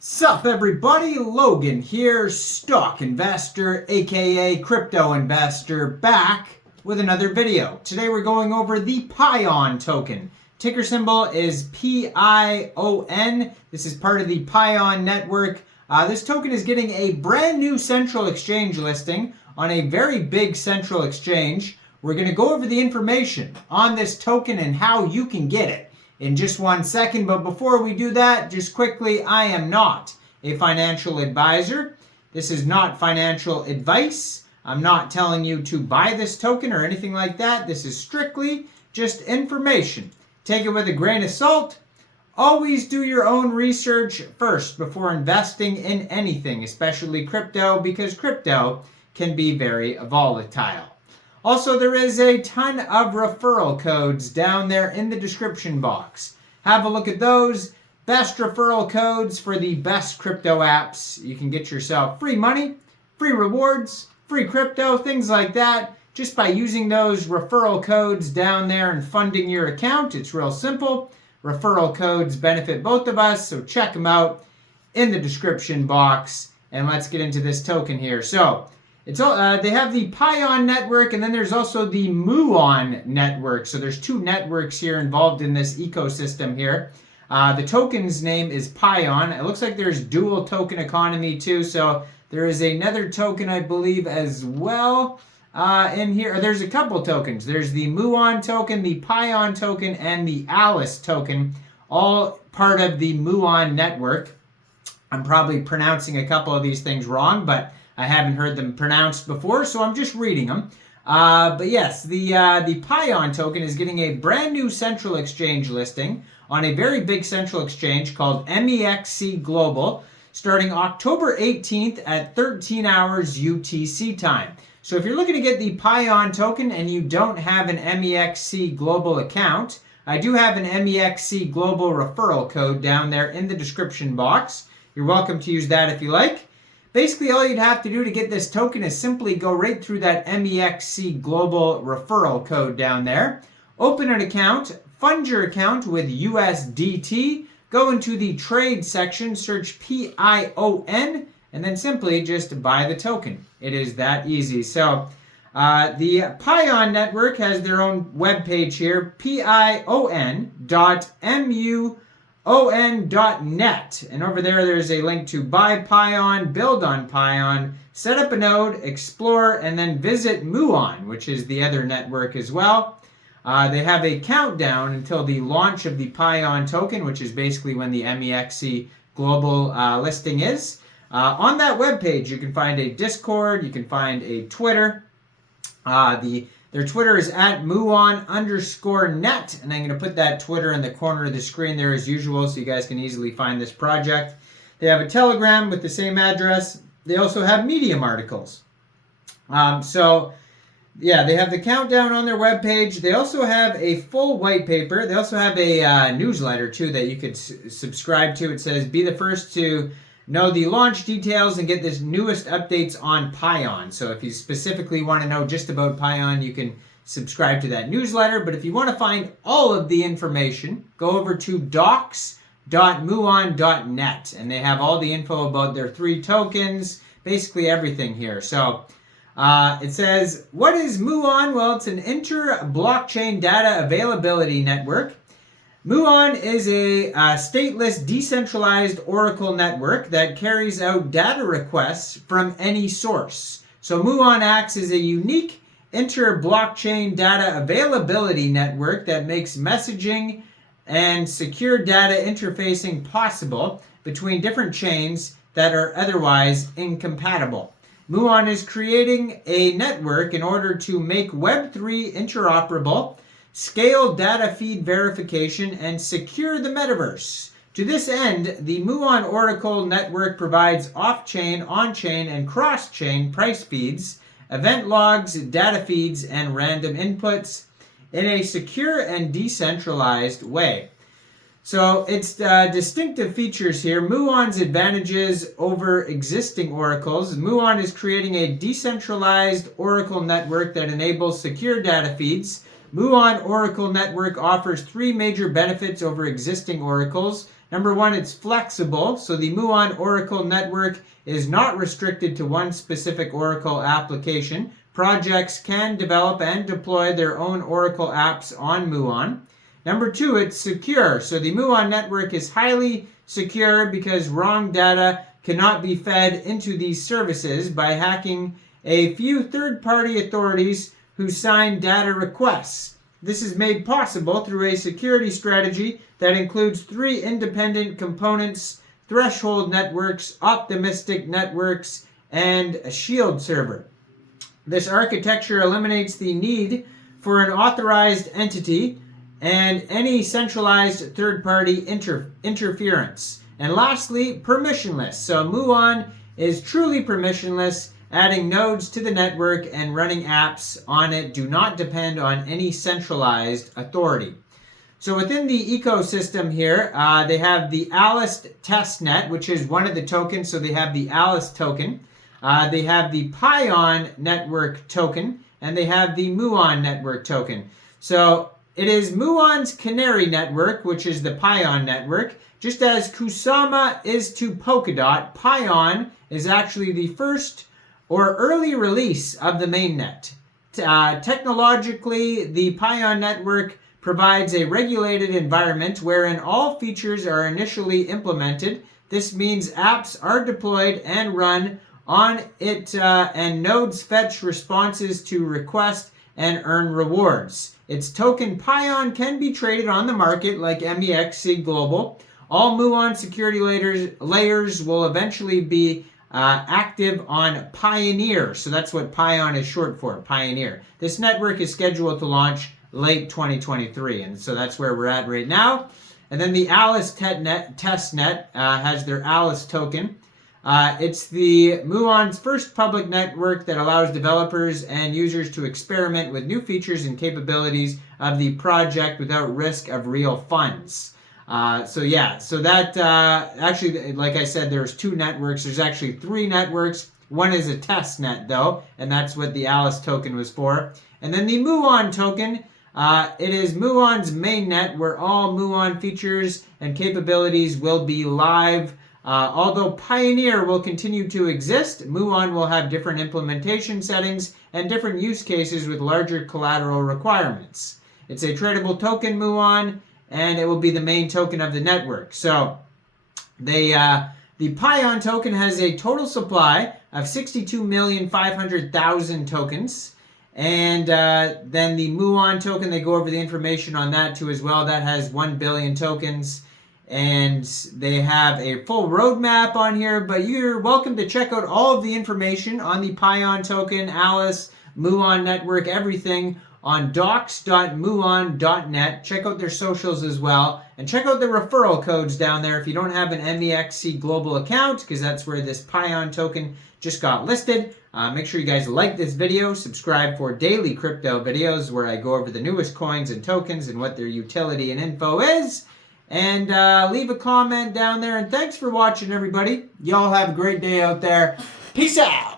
Sup everybody, Logan here, stock investor aka crypto investor, back with another video. Today we're going over the Pion token. Ticker symbol is PION. This is part of the Pion network. This token is getting a brand new central exchange listing on a very big central exchange. We're going to go over the information on this token and how you can get it in just 1 second. But before we do that, just quickly, I am not a financial advisor. This is not financial advice. I'm not telling you to buy this token or anything like that. This is strictly just information. Take it with a grain of salt. Always do your own research first before investing in anything, especially crypto, because crypto can be very volatile. Also, there is a ton of referral codes down there in the description box. Have a look at those. Best referral codes for the best crypto apps. You can get yourself free money, free rewards, free crypto, things like that, just by using those referral codes down there and funding your account. It's real simple. Referral codes benefit both of us, so check them out in the description box. And let's get into this token here. So, they have the Pion network, and then there's also the Muon network. So there's two networks here involved in this ecosystem here. The token's name is Pion. It looks like there's dual token economy too. So there is another token, I believe, as well in here. There's a couple tokens. There's the Muon token, the Pion token, and the Alice token, all part of the Muon network. I'm probably pronouncing a couple of these things wrong, but I haven't heard them pronounced before, so I'm just reading them. But yes, the Pion token is getting a brand new central exchange listing on a very big central exchange called Mexc Global, starting October 18th at 13 hours UTC time. So if you're looking to get the Pion token and you don't have an Mexc Global account, I do have an Mexc Global referral code down there in the description box. You're welcome to use that if you like. Basically, all you'd have to do to get this token is simply go right through that Mexc Global referral code down there. Open an account, fund your account with USDT, go into the trade section, search PION, and then simply just buy the token. It is that easy. So the Pion network has their own webpage here, pion.muon.net, and over there's a link to buy Pion, build on Pion, set up a node, explore, and then visit Muon, which is the other network as well. They have a countdown until the launch of the Pion token, which is basically when the Mexc Global listing is. On that webpage, you can find a Discord, you can find a Twitter. Their Twitter is at Muon_net, and I'm going to put that Twitter in the corner of the screen there as usual so you guys can easily find this project. They have a Telegram with the same address. They also have Medium articles. Yeah, they have the countdown on their webpage. They also have a full white paper. They also have a newsletter too that you could subscribe to. It says, be the first to know the launch details and get the newest updates on Pion. So if you specifically want to know just about Pion, you can subscribe to that newsletter. But if you want to find all of the information, go over to docs.muon.net, and they have all the info about their 3 tokens, basically everything here. So it says, what is Muon? Well, it's an inter-blockchain data availability network. Muon is a stateless, decentralized Oracle network that carries out data requests from any source. So Muon acts as a unique inter-blockchain data availability network that makes messaging and secure data interfacing possible between different chains that are otherwise incompatible. Muon is creating a network in order to make Web3 interoperable, scale data feed verification, and secure the metaverse. To this end, the Muon Oracle network provides off-chain, on-chain, and cross-chain price feeds, event logs, data feeds, and random inputs in a secure and decentralized way. So its distinctive features here, Muon's advantages over existing oracles. Muon is creating a decentralized Oracle network that enables secure data feeds. Muon Oracle Network offers 3 major benefits over existing oracles. Number one, it's flexible. So the Muon Oracle network is not restricted to one specific Oracle application. Projects can develop and deploy their own Oracle apps on Muon. Number two, it's secure. So the Muon network is highly secure because wrong data cannot be fed into these services by hacking a few third-party authorities who sign data requests. This is made possible through a security strategy that includes 3 independent components: threshold networks, optimistic networks, and a shield server. This architecture eliminates the need for an authorized entity and any centralized third-party interference. And lastly, permissionless. So Muon is truly permissionless. Adding nodes to the network and running apps on it do not depend on any centralized authority. So within the ecosystem here, they have the Alice testnet, which is one of the tokens. So they have the Alice token. They have the Pion network token, and they have the Muon network token. So it is Muon's Canary network, which is the Pion network. Just as Kusama is to Polkadot, Pion is actually the first or early release of the mainnet. Technologically, the Pion network provides a regulated environment wherein all features are initially implemented. This means apps are deployed and run on it, and nodes fetch responses to request and earn rewards. Its token Pion can be traded on the market like Mexc Global. All Muon security layers will eventually be active on Pioneer. So that's what Pion is short for, Pioneer. This network is scheduled to launch late 2023, and so that's where we're at right now. And then the Alice testnet has their Alice token. It's the Muon's first public network that allows developers and users to experiment with new features and capabilities of the project without risk of real funds. So that actually, like I said, there's 2 networks. There's actually 3 networks. One is a test net, though, and that's what the Alice token was for. And then the Muon token, it is Muon's mainnet, where all Muon features and capabilities will be live. Although Pioneer will continue to exist, Muon will have different implementation settings and different use cases with larger collateral requirements. It's a tradable token, Muon, and it will be the main token of the network. So the Pion token has a total supply of 62,500,000 tokens. And then the Muon token, they go over the information on that too as well. That has 1 billion tokens. And they have a full roadmap on here, but you're welcome to check out all of the information on the Pion token, Alice, Muon network, everything on docs.muon.net. Check out their socials as well, and check out the referral codes down there if you don't have an Mexc Global account, because that's where this Pion token just got listed. Make sure you guys like this video, subscribe for daily crypto videos where I go over the newest coins and tokens and what their utility and info is. And leave a comment down there. And thanks for watching, everybody. Y'all have a great day out there. Peace out.